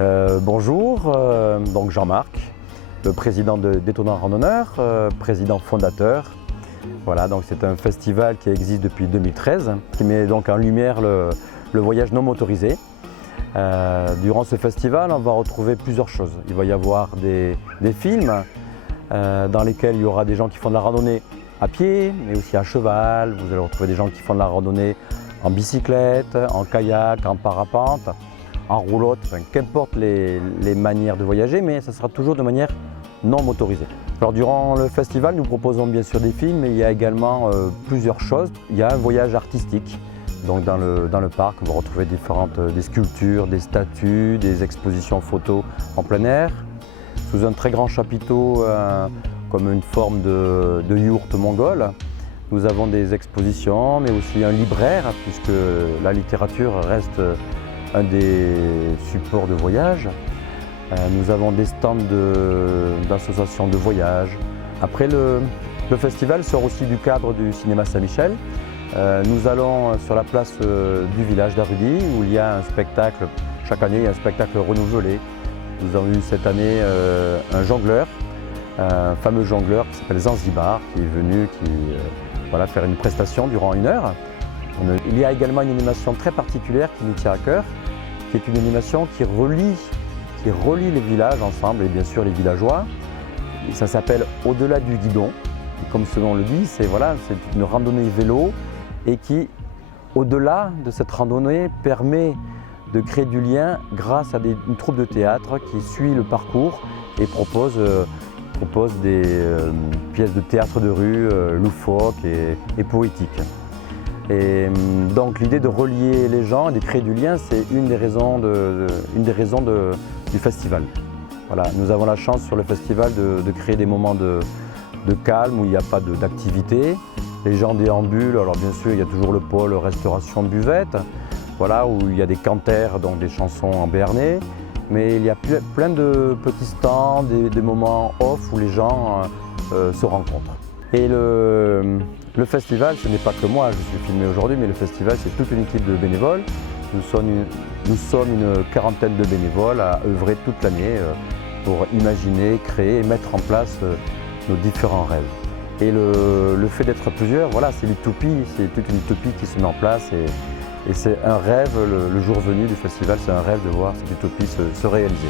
Bonjour, donc Jean-Marc, le président d'Étonnant Randonneur, président fondateur. Voilà, donc c'est un festival qui existe depuis 2013, qui met donc en lumière le voyage non motorisé. Durant ce festival, on va retrouver plusieurs choses. Il va y avoir des films dans lesquels il y aura des gens qui font de la randonnée à pied, mais aussi à cheval. Vous allez retrouver des gens qui font de la randonnée en bicyclette, en kayak, en parapente, en roulotte, enfin, qu'importe les manières de voyager, mais ça sera toujours de manière non motorisée. Alors, durant le festival, nous proposons bien sûr des films, mais il y a également plusieurs choses. Il y a un voyage artistique. Donc dans le parc, on va retrouver des sculptures, des statues, des expositions photos en plein air, sous un très grand chapiteau comme une forme de yourte mongole. Nous avons des expositions, mais aussi un libraire, puisque la littérature reste un des supports de voyage. Nous avons des stands d'associations de voyage. Après, le festival sort aussi du cadre du cinéma Saint-Michel. Nous allons sur la place du village d'Arudy où il y a un spectacle, chaque année il y a un spectacle renouvelé. Nous avons eu cette année un jongleur, un fameux jongleur qui s'appelle Zanzibar, qui est venu faire une prestation durant 1 heure. Il y a également une animation très particulière qui nous tient à cœur, qui est une animation qui relie les villages ensemble et bien sûr les villageois. Et ça s'appelle Au-delà du guidon. Et comme ce nom le dit, c'est une randonnée vélo et qui, au-delà de cette randonnée, permet de créer du lien grâce à une troupe de théâtre qui suit le parcours et propose des pièces de théâtre de rue loufoques et poétiques. Et donc l'idée de relier les gens et de créer du lien, c'est une des raisons du festival. Voilà, nous avons la chance sur le festival de créer des moments de calme où il n'y a pas d'activité. Les gens déambulent, alors bien sûr il y a toujours le pôle restauration buvette, voilà, où il y a des canters, donc des chansons en béarnais. Mais il y a plein de petits stands, des moments off où les gens se rencontrent. Et le festival, ce n'est pas que moi, je suis filmé aujourd'hui, mais le festival, c'est toute une équipe de bénévoles. Nous sommes une quarantaine de bénévoles à œuvrer toute l'année pour imaginer, créer et mettre en place nos différents rêves. Et le fait d'être plusieurs, voilà, c'est l'utopie, c'est toute une utopie qui se met en place et c'est un rêve, le jour venu du festival, c'est un rêve de voir cette utopie se réaliser.